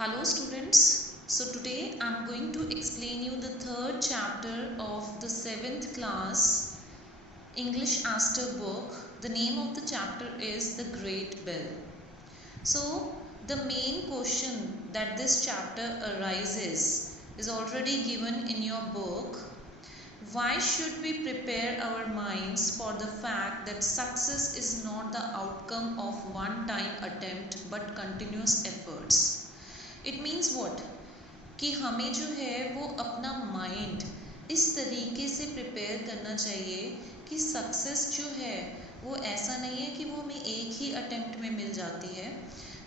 Hello students, so today I am going to explain you the third chapter of the 7th class English Aster book. The name of the chapter is The Great Bell. So the main question that this chapter arises is already given in your book. Why should we prepare our minds for the fact that success is not the outcome of one-time attempt but continuous efforts? It means what कि हमें जो है वो अपना माइंड इस तरीके से प्रिपेयर करना चाहिए कि सक्सेस जो है वो ऐसा नहीं है कि वो हमें एक ही अटेम्प्ट में मिल जाती है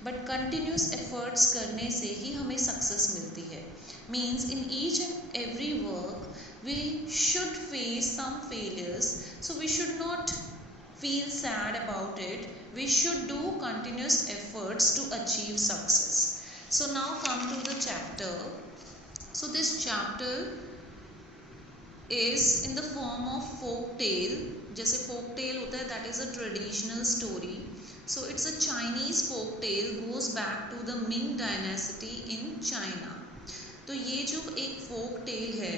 बट कंटिन्यूस एफर्ट्स करने से ही हमें सक्सेस मिलती है means in each and every work we should face some failures so we should not feel sad about it. We should do continuous efforts to achieve success. So now come to the chapter. So this chapter is in the form of folk tale. जैसे folk tale होता है, that is a traditional story. So it's a Chinese folk tale, goes back to the Ming dynasty in China. तो ये जो एक folk tale है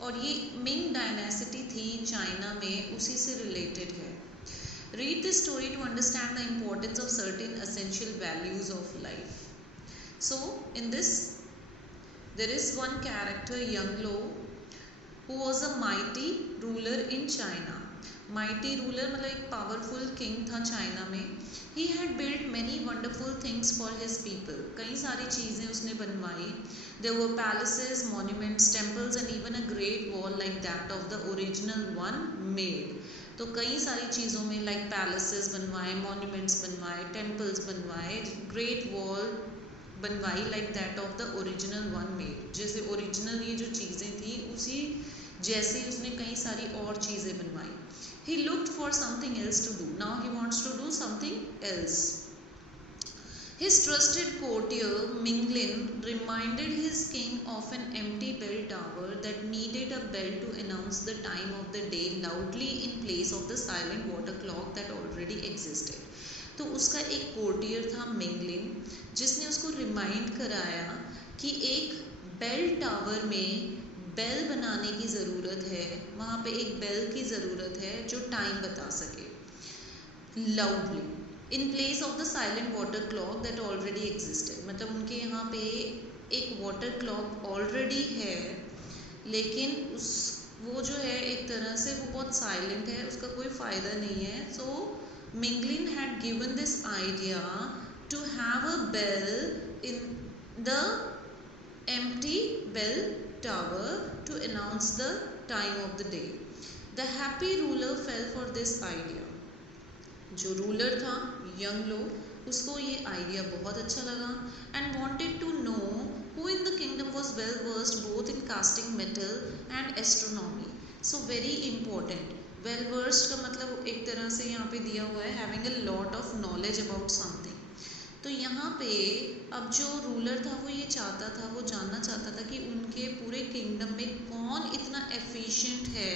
और ये Ming dynasty थी चाइना में, उसी से related है. Read this story to understand the importance of certain essential values of life. So, in this, there is one character, Yang Lo, who was a mighty ruler in China. Mighty ruler मतलब एक powerful king था चाइना में. He had built many wonderful things for his people. कई सारी चीज़ें उसने बनवाई. There were palaces, monuments, temples, and even a great wall like that of the original one made. तो कई सारी चीज़ों में लाइक पैलेसेस बनवाए, मॉन्यूमेंट्स बनवाए, टेम्पल्स बनवाए, ग्रेट वॉल बनवाई like that of the original one made. जैसे ओरिजिनल ये जो चीज़ें थी उसी जैसे उसने कई सारी और चीज़ें बनवाई. He looked for something else to do. Now he wants to do something else. His trusted courtier Minglin reminded his king of an empty bell tower that needed a bell to announce the time of the day loudly in place of the silent water clock that already existed. तो उसका एक कोर्टियर था मिंगलिन जिसने उसको रिमाइंड कराया कि एक बेल टावर में बेल बनाने की ज़रूरत है, वहाँ पे एक बेल की ज़रूरत है जो टाइम बता सके loudly in place of the silent water clock that already existed. मतलब उनके यहाँ पे एक वाटर क्लॉक ऑलरेडी है लेकिन उस वो जो है एक तरह से वो बहुत साइलेंट है, उसका कोई फ़ायदा नहीं है. So Minglin had given this idea to have a bell in the empty bell tower to announce the time of the day. The happy ruler fell for this idea. जो रूलर था यंग लो, उसको ये idea बहुत अच्छा लगा and wanted to know who in the kingdom was well versed both in casting metal and astronomy. So very important. Well versed का मतलब एक तरह से यहाँ पे दिया हुआ है having a lot of knowledge about something. तो यहाँ पे अब जो रूलर था वो ये चाहता था, वो जानना चाहता था कि उनके पूरे किंगडम में कौन इतना एफिशिएंट है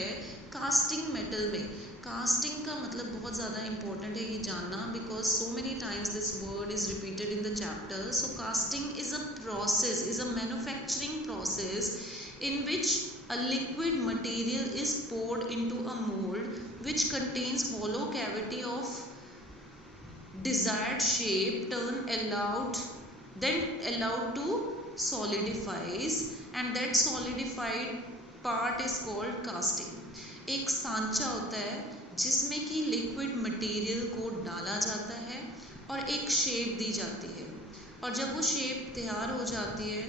कास्टिंग मेटल में. कास्टिंग का मतलब बहुत ज़्यादा इंपॉर्टेंट है ये जानना because so many times this word is repeated in the chapter. So casting is a process, is a manufacturing process in which a liquid material is poured into a mold which contains hollow cavity of desired shape then allowed to solidifies and that solidified part is called casting. एक सांचा होता है जिसमें कि liquid material को डाला जाता है और एक शेप दी जाती है और जब वो शेप तैयार हो जाती है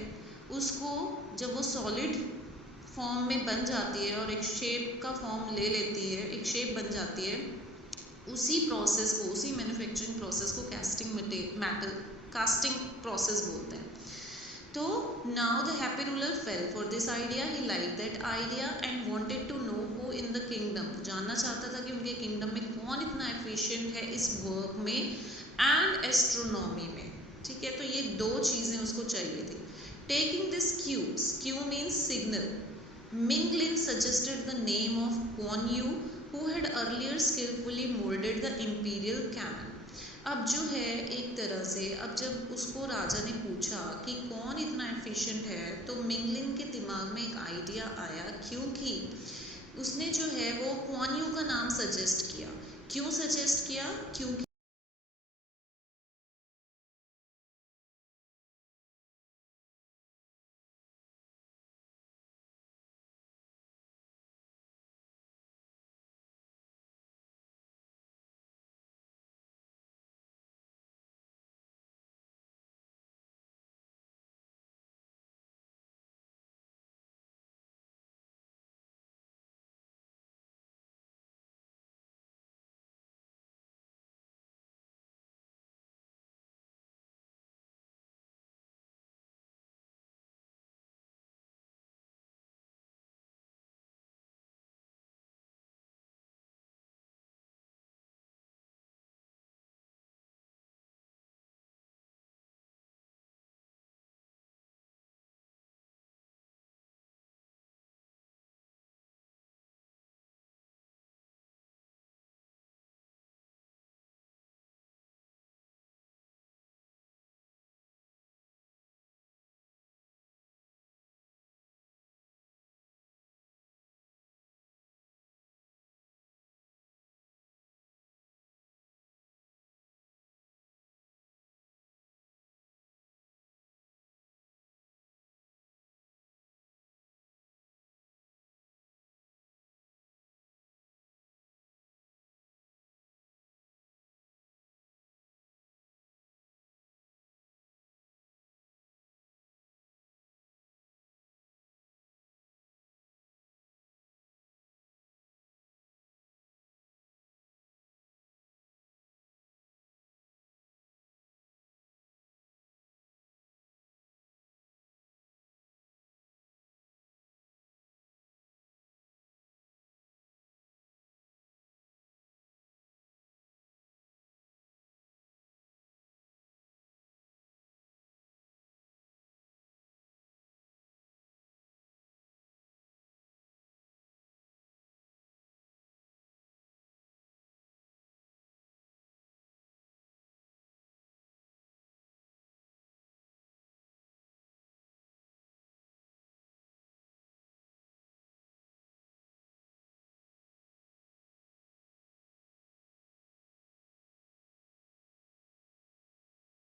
उसको जब वो सॉलिड फॉर्म में बन जाती है और एक शेप का फॉर्म ले लेती है, एक शेप बन जाती है, उसी प्रोसेस को, उसी मैन्युफैक्चरिंग प्रोसेस को कास्टिंग प्रोसेस बोलते हैं. तो now the happy ruler fell for this idea. He like that idea and wanted to know who in the kingdom. जानना चाहता था कि उनके किंगडम में कौन इतना एफिशिएंट है इस वर्क में एंड एस्ट्रोनॉमी में. ठीक है, तो ये दो चीज़ें उसको चाहिए थी. Taking this Q means signal, Minglin suggested the name of Guan Yu, who had earlier skillfully molded the imperial cannon. अब जो है एक तरह से, अब जब उसको राजा ने पूछा कि कौन इतना एफिशिएंट है, तो मिंगलिन के दिमाग में एक आइडिया आया, क्योंकि उसने जो है वो क्वान यू का नाम सजेस्ट किया। क्यों सजेस्ट किया? क्योंकि